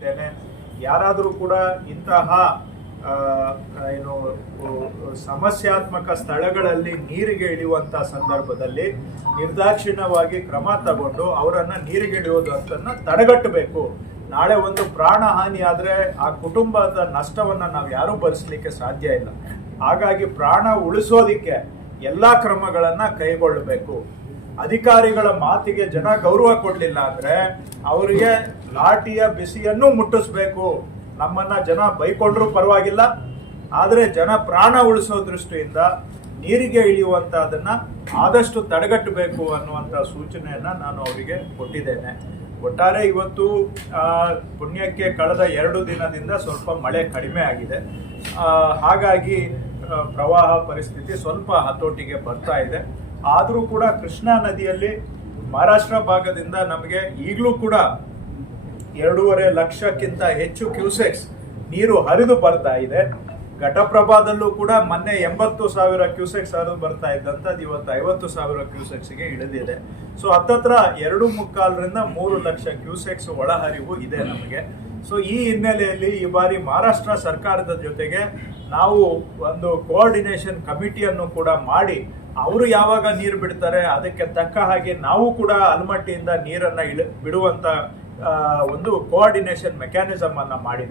ಇದ್ದೇನೆ ಯಾರಾದರೂ ಕೂಡ ಇಂತಹ ಏನು ಸಮಸ್ಯಾತ್ಮಕ ಸ್ಥಳಗಳಲ್ಲಿ ನೀರಿಗೆ ಇಳಿಯುವಂಥ ಸಂದರ್ಭದಲ್ಲಿ ನಿರ್ದಾಕ್ಷಿಣ್ಯವಾಗಿ ಕ್ರಮ ತಗೊಂಡು ಅವರನ್ನು ನೀರಿಗೆ ಇಳಿಯೋದನ್ನು ತಡೆಗಟ್ಟಬೇಕು. ನಾಳೆ ಒಂದು ಪ್ರಾಣ ಹಾನಿ ಆದ್ರೆ ಆ ಕುಟುಂಬದ ನಷ್ಟವನ್ನ ನಾವು ಯಾರೂ ಭರಿಸಲಿಕ್ಕೆ ಸಾಧ್ಯ ಇಲ್ಲ. ಹಾಗಾಗಿ ಪ್ರಾಣ ಉಳಿಸೋದಿಕ್ಕೆ ಎಲ್ಲಾ ಕ್ರಮಗಳನ್ನು ಕೈಗೊಳ್ಳಬೇಕು. ಅಧಿಕಾರಿಗಳ ಮಾತಿಗೆ ಜನ ಗೌರವ ಕೊಡ್ಲಿಲ್ಲ ಅಂದ್ರೆ ಅವರಿಗೆ ಲಾಠಿಯ ಬಿಸಿಯನ್ನು ಮುಟ್ಟಿಸ್ಬೇಕು. ನಮ್ಮನ್ನ ಜನ ಬೈಕೊಂಡ್ರು ಪರವಾಗಿಲ್ಲ. ಆದರೆ ಜನ ಪ್ರಾಣ ಉಳಿಸೋ ದೃಷ್ಟಿಯಿಂದ ನೀರಿಗೆ ಇಳಿಯುವಂತ ಅದನ್ನ ಆದಷ್ಟು ತಡೆಗಟ್ಟಬೇಕು ಅನ್ನುವಂತ ಸೂಚನೆಯನ್ನ ನಾನು ಅವರಿಗೆ ಕೊಟ್ಟಿದ್ದೇನೆ. ಒಟ್ಟಾರೆ ಇವತ್ತು ಪುಣ್ಯಕ್ಕೆ ಕಳೆದ ಎರಡು ದಿನದಿಂದ ಸ್ವಲ್ಪ ಮಳೆ ಕಡಿಮೆ ಆಗಿದೆ. ಹಾಗಾಗಿ ಪ್ರವಾಹ ಪರಿಸ್ಥಿತಿ ಸ್ವಲ್ಪ ಹತೋಟಿಗೆ ಬರ್ತಾ ಇದೆ. ಆದರೂ ಕೂಡ ಕೃಷ್ಣಾ ನದಿಯಲ್ಲಿ ಮಹಾರಾಷ್ಟ್ರ ಭಾಗದಿಂದ ನಮಗೆ ಈಗಲೂ ಕೂಡ ಎರಡೂವರೆ ಲಕ್ಷಕ್ಕಿಂತ ಹೆಚ್ಚು ಕ್ಯೂಸೆಕ್ಸ್ ನೀರು ಹರಿದು ಬರ್ತಾ ಇದೆ. ಘಟಪ್ರಭಾದಲ್ಲೂ ಕೂಡ ಮೊನ್ನೆ ಎಂಬತ್ತು ಸಾವಿರ ಕ್ಯೂಸೆಕ್ಸ್ ಹರಿದು ಬರ್ತಾ ಇದ್ದಂಥದ್ದು ಇವತ್ತು ಐವತ್ತು ಸಾವಿರ ಕ್ಯೂಸೆಕ್ಸ್ಗೆ ಇಳಿದಿದೆ. ಸೊ ಹತ್ತತ್ರ ಎರಡು ಮುಕ್ಕಾಲರಿಂದ ಮೂರು ಲಕ್ಷ ಕ್ಯೂಸೆಕ್ಸ್ ಒಳಹರಿವು ಇದೆ ನಮಗೆ. ಸೊ ಈ ಹಿನ್ನೆಲೆಯಲ್ಲಿ ಈ ಬಾರಿ ಮಹಾರಾಷ್ಟ್ರ ಸರ್ಕಾರದ ಜೊತೆಗೆ ನಾವು ಒಂದು ಕೋಆರ್ಡಿನೇಷನ್ ಕಮಿಟಿಯನ್ನು ಕೂಡ ಮಾಡಿ ಅವರು ಯಾವಾಗ ನೀರು ಬಿಡ್ತಾರೆ, ಅದಕ್ಕೆ ತಕ್ಕ ಹಾಗೆ ನಾವು ಕೂಡ ಅಲ್ಮಟ್ಟಿಯಿಂದ ನೀರನ್ನ ಇಳಿ, ಬಿಡುವಂತ ಒಂದು ಕೋಆರ್ಡಿನೇಷನ್ ಮೆಕ್ಯಾನಿಸಮ್ ಅನ್ನ ಮಾಡಿದೆ.